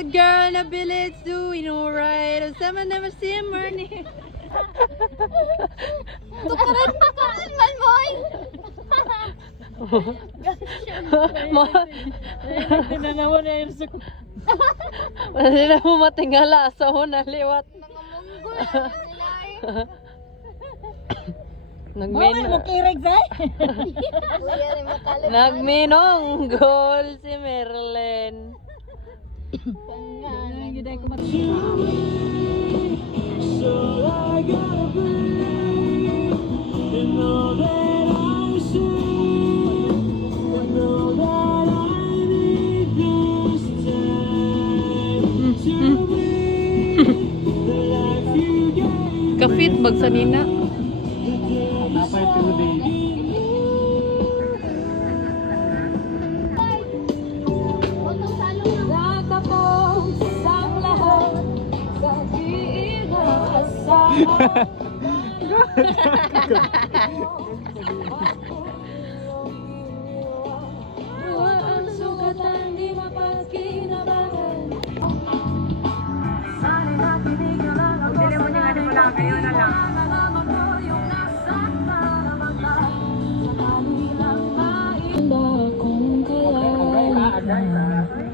a girl in a village doing alright. Someone never see him morning. Tukaran man, boy! Tinanawa na yun sa ko. Hindi na mo matingala sa una liwat. Nangamunggol na sila eh. Nagminong. Kuya rin makalip. Nagminong goal si Merlin. Kafit bagsa nina.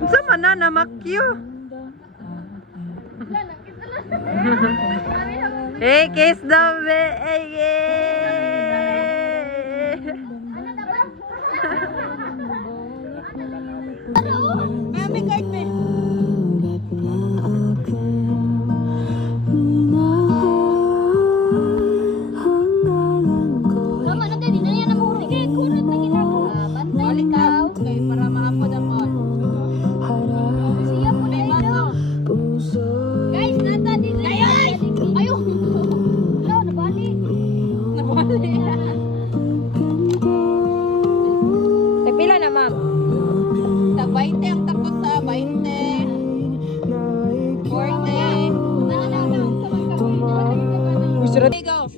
Sa mana na makyo? Hey, kiss the Mami, kahit me. Mama, nanti di na yan ang mahuli. Kaya kunat na ginagawa. Bantay ikaw. Kaya para maapod ang mall. Siya po na ito. Guys, nata din na yan. Ayun. Hello, nabali. Nabali. Pila na, ma'am? Sa 20 ang takot sa 20. 40. Nananagang sa magkapit. Gusto rin. Go.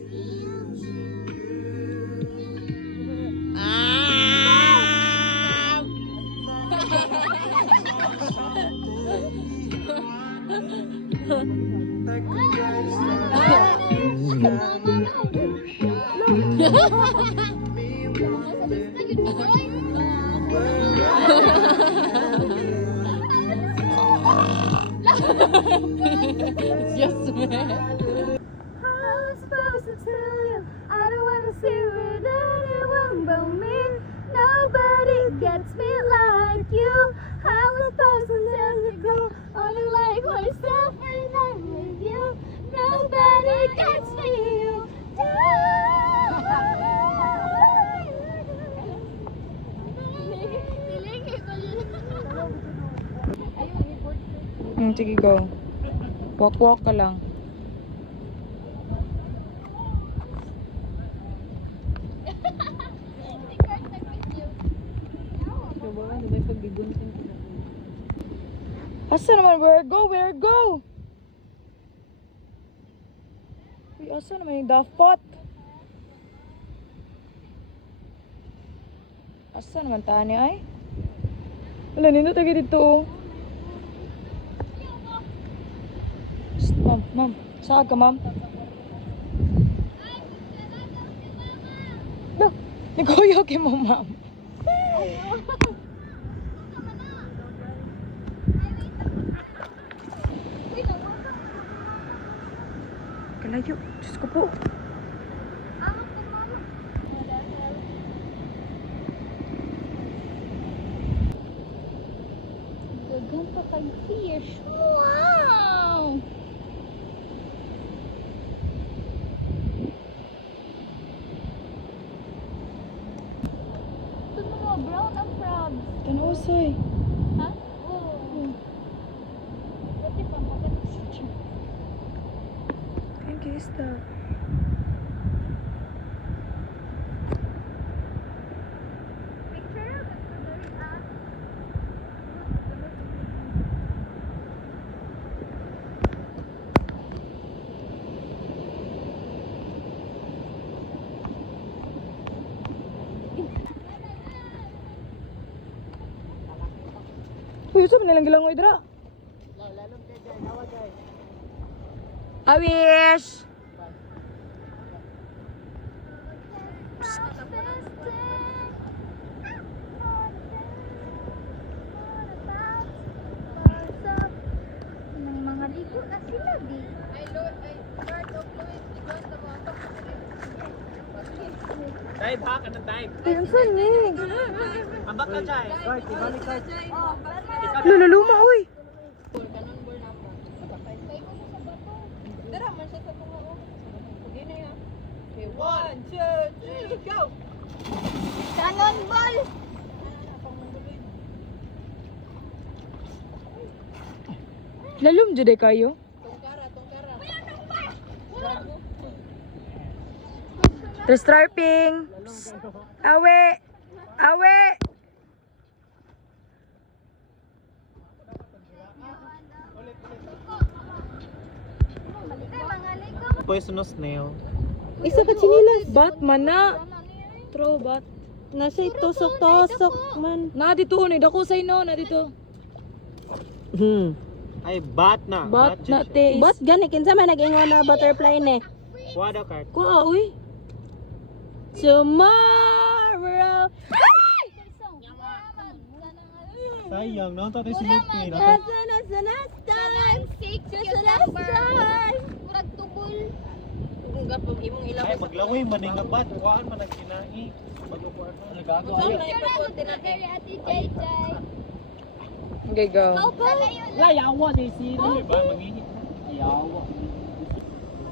Yes, man. I was supposed to tell you I don't wanna see with anyone but me. Nobody gets me like you. I was supposed to tell you go only like myself and I'm with you. Nobody gets me you. Sige, go. Walk ka lang. Asa naman? Where go? Where go? Uy, asa naman yung dapat? Asa naman tani ay? Wala, nindot lagi dito oh. Shh, ma'am. Saan ka, ma'am? No, nag-uyo kay mo, ma'am. Kalayo, Diyos ko po. Dagan pa kay fish. Wow! Ito mga brown ang crabs. Tanaw, say. Ha? Oo. Pati pa makapit. Thank you, stop. Picture? Uy, saan nilang gilangoy dra? I wish. Nang mga ligo na sila, di. Dive ha, kanang dive. Pinsan ni. Ambak ka dyan. Right, ibalik ka. Luluma, uy. One, two, three, go! Cannonball! Lalum jud kayo. Restriping. Awe. Awe. Mga ligo. Poisonous snail. Isa ka chinilas. Batman na. Throw bat. Nasa tusok-tusok man. Na dito ni dako say no na dito. Ay, bat na. Bat na siya. te. Bat gani kinsa man nag-ingon na butterfly ni. Wada card. Kuha uy. Tomorrow. Sayang, no? Ito si Lupi. Murag tubol. Ay, maglawi man yung bat. Kuhaan man ang kinai. Magkukuhaan man. Nagago ayaw. Ate Jay. Okay, go. Layawa ni sila. Ay, ba? Mangihit. Yawa.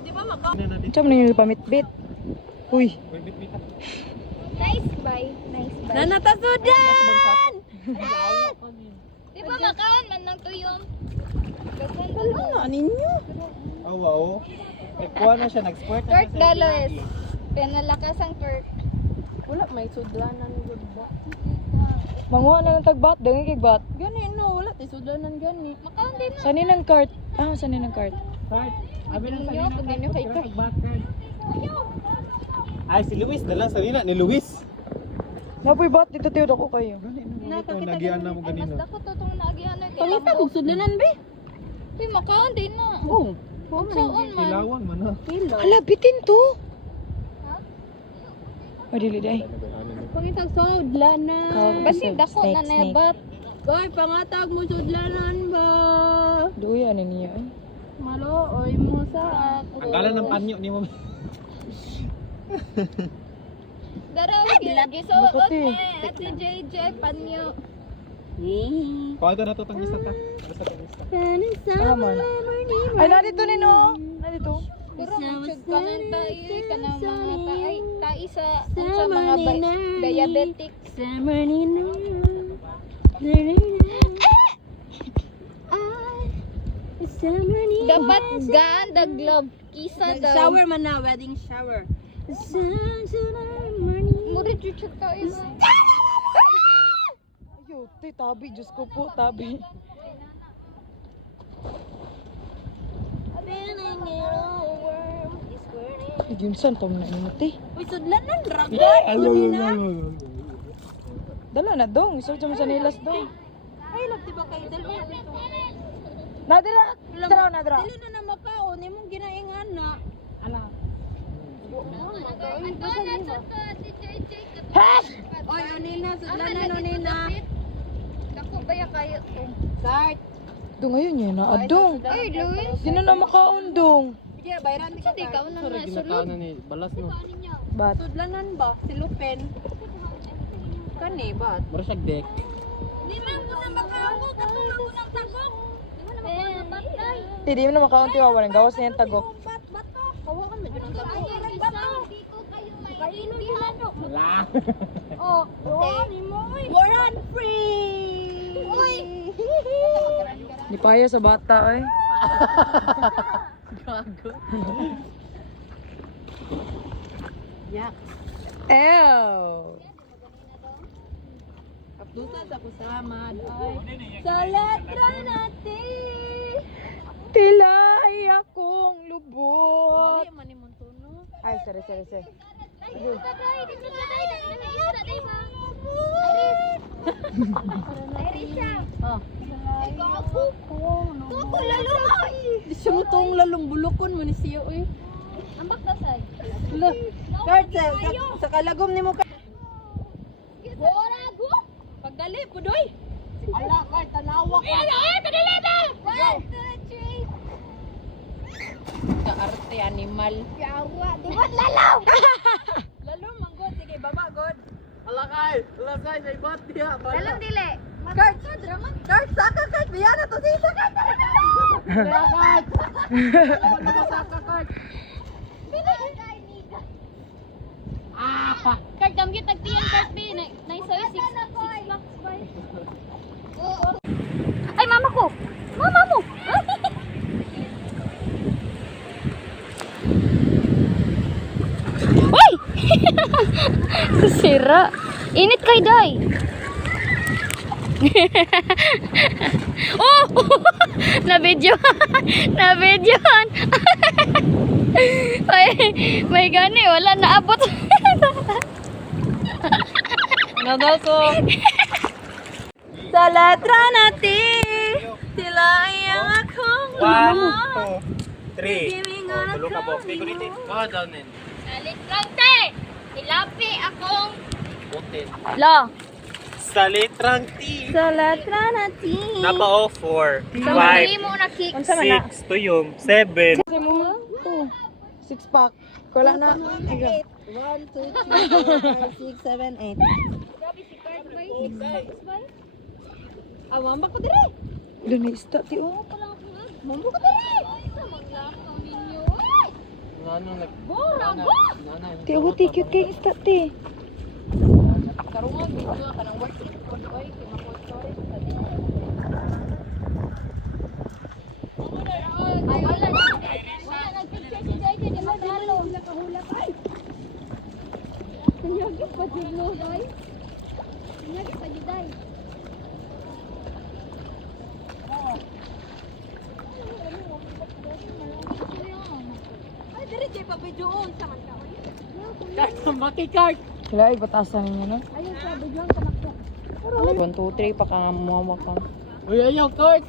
Di ba maka? Cham na yung pamitbit. Uy. Uy, bit-bita. Nice bye. Nice bye. Nanatasudan! Di ba makaon man ng tuyong? Ano ninyo? Oh, wow. Eh, kuha na siya. Nag-squirt na Torque siya. Galoes. Pinalakas ang torque. Wala, may sudlanan gud ba? Manguha na ng tagbat, dangi kay bat. Gani no, wala tay sudlanan gani. Makaon din na. Sanin ang cart. Ah, sanin ang cart. Card. Abi lang sa Ninyo, pag ninyo kay Card. Ay, si Luis. Dalang sa nina. Ni Luis. Napoy bat dito tiyo dako kayo. Nagian na mo Ay, mas ganino. dako to itong naagihan na. Pangita bug sudlanan be. Di, makaon din na. Oh. Unsaon man. Ilawan man ha. Hala bitin to. Oh, dili day. Pangitag sudlanan. Basi dako na nebat. Goy, pangatag mo sudlanan ba? Duya ni niya ay. Malooy mo sa ako. Ang galan ng panyo ni mo. Daraw, gisuot Buti. ni Ate JJ panyo. Kuha ito na ito itong isa ta. Basta itong isa. Aman. Ay na dito ni no. Na dito. Pero magsud ka ng tayo, kanang mga taay, tayo sa mga diabetic. Summer nina. Summer nina. Dapat gaan the glove. Kisa daw. Shower man na, wedding shower. Murid yung chat tayo. Ayo, tay tabi, Diyos ko po, tabi. Yunsan pa mo na inuti. Uy, sudlanan, raga. Dala na dong, isort mo sa nilas dong. Ay, lagti ba kayo dalawa dito? Nadira, dra na dra. Dili na na makaon, imong ginaingan na. Ala. Hash! Oy, onina, sudlanan, onina. Dako ba ya kayo to? Start. Do ngayon niya na adong. Ay, Luis. Di na na makaundong. Sige, bayran di ka. Sa di ka na sulod. ni balas no. Bat. Sudlanan ba? Si Lupen. Kani ba? Mura siya deck. Di man ko na makaamo, katulong ko ng tagok. Di man ako mabatay. Di mo na makaunti wa walang gawas na yung tagok. Hawakan mo dyan ang tago. Wala. Oh, ni mo. We're on free! Uy! Di paya sa bata ay. Yak. Ew. Kapdusa sa kusama. Sa letra natin. Tilay akong lubot. Dali man imong tuno. Ay, sorry. Dito taday, Iris. Oh. Tuko lalo mo. Siya mo tong lalong bulokon mo ni siya eh. Ambak na say. Lo, Kurt, sa kalagom ni mo ka. Borago. Pagdali, pudoy. Ala, kahit tanawa ka. Padali ba? 1, 2, 3. Kaarte animal. Yawa, di ba lalaw? Lalo manggod, sige baba god. Ala, kahit. Ala, kahit. Ay, ba't niya? Dalang dili. Kurt, Kurt, saka Kurt, biya na to siya Kurt. Ala, kahit. Ala, masaka, kahit. Kart gamgit tagtiyan kart B na isoy 6 blocks by. Ay mama ko. Mama mo. Uy! Sira. Init kay day. Oh! Na video. Na video. May gani wala naabot. Nadaso. Sa letra natin, sila ay ang akong 1, 2, 3. Tulo ka, Bok. May kulitin. Down in. Salit lang te. Tilapi akong Putin. lo. Sa litrang T. sa letra natin. Napa 4, Sa mali mo na kick. 5, 6, tuyong, 7. Kasi mo, 6 pack. Wala na. 1, 2, 3, 4, 5, 6, 7, 8. Grabe si Kurt bay. 6 blocks by. Awang ko dire. Doon na ista, ti o. Mambo ka dali. Sa maglakaw ninyo. Ano nag... Borago. Ti o, ti cute kay ista, ti. Karungan, video ka ng work trip ko doy, kay Makoy Story sa din. Ay wala na. Wala nagpicture si Day di magalo. Nakahulak ay. Nyagi pa dilo Day. Nyagi pa di Day. Ay diri kay pa videoon sa man ka. Makikart! Sila ay batasan ninyo, no? Ayun sa videoon sa makta. 1, 2, 3 pa ka muwawak ka. Uy, ayaw, Kurt!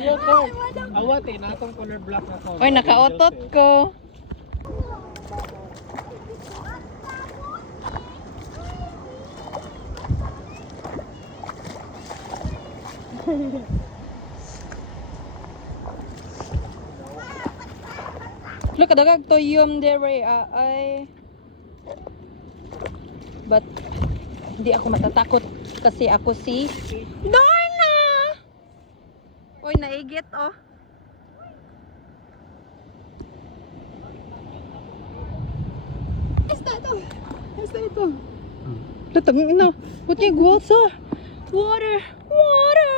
Ayaw, Kurt! Awat eh, natong color black na to. Oy, nakaotot ko. Look, kadagag to yung dere ay. But hindi ako matatakot kasi ako si Darna. Oy, naigit oh. Latang ina. Buti guwasa. Water. Water.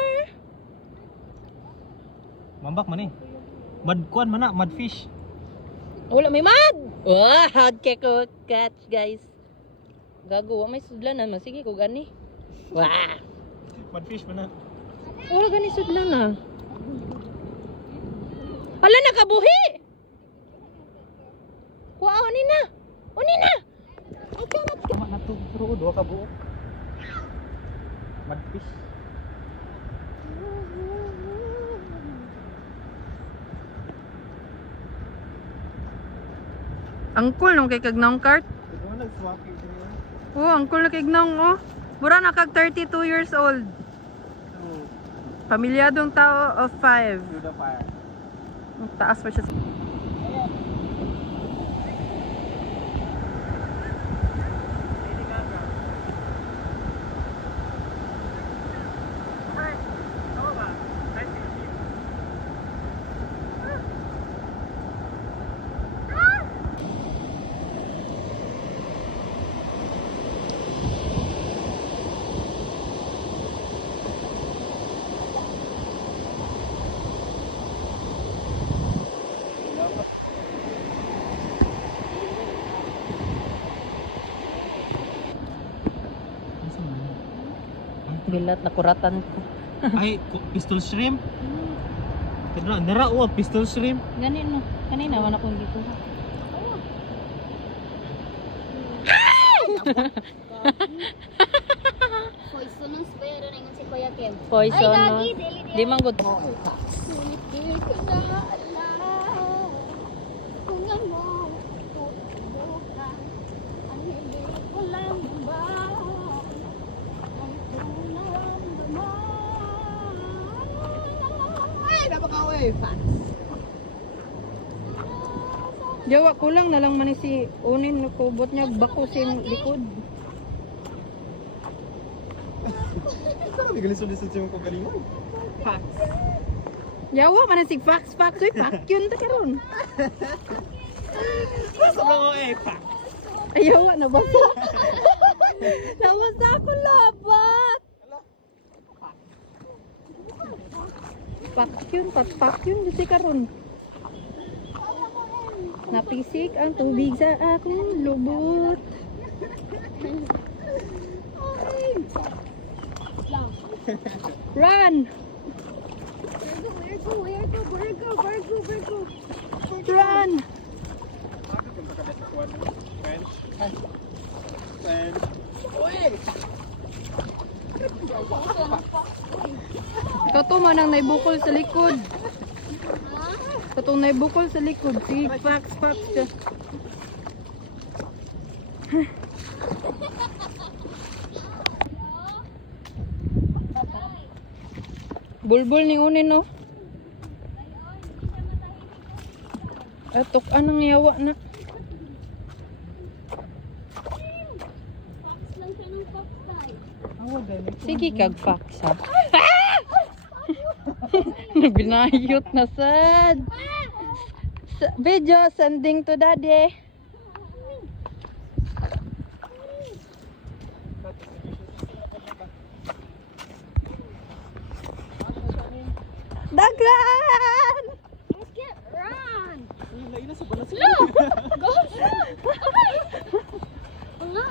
Mambak man eh. Madkuan man na, madfish. Wala may mad. Wah, hard ko catch, guys. Gago, wa may sudlan naman. Sige ko gani. Wah. Madfish man na. Wala gani sudlan na. Hala, nakabuhi. Wow, ni na. Oni na. Tama na to, pero doha ka buo. Madfish. Ang cool nung kay Kagnong Kart. Ito nga nag-swappy siya. Oh, ang cool na kay Kagnong, oh. Mura na kag 32 years old. True. Pamilyadong tao of 5. To the fire. Ang taas pa siya. Bilat na kuratan ko. Ay, pistol shrimp. Pero nara o pistol shrimp. Gani no. Kanina wala ko gito. Poison ng spero na si Kuya Kim. Poison, Ay, no? gagi, dili. Di man good. Ngunit di ko naalala kung ano tutubukan ang hindi ko lang ba ang naramdaman. Ay, napaka-way, fans. Jawa kulang na lang man si Unin no kubot niya bako sing likod. Hindi galis-lisod siya ko galingon. Fax. Jawa man si fax uy fax yun ta karon. Basta lang ako pak. Ayaw na basa. Nabasa ko labat. Fax yun kasi karon. Napisik ang tubig sa aking lubot. Run! Where go? Run! Ito man ang naibukol sa likod. Katong naibukol sa likod. Si fax siya. Bulbul ni Unin, no? Atok anang yawa na. Sige kag fax ha. Binayot na sad. Video sending to daddy. Dagan! Let's get run! Lain na sa balas. Go! Nga!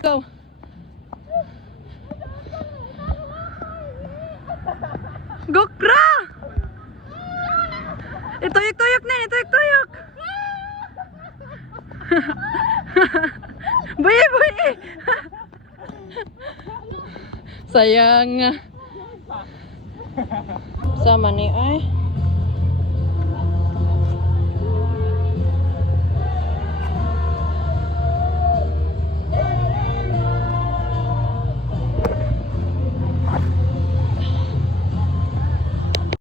Go. Gokra! Ituyok-tuyok na, ituyok-tuyok. Buyi. Sayang. Sama ni ay.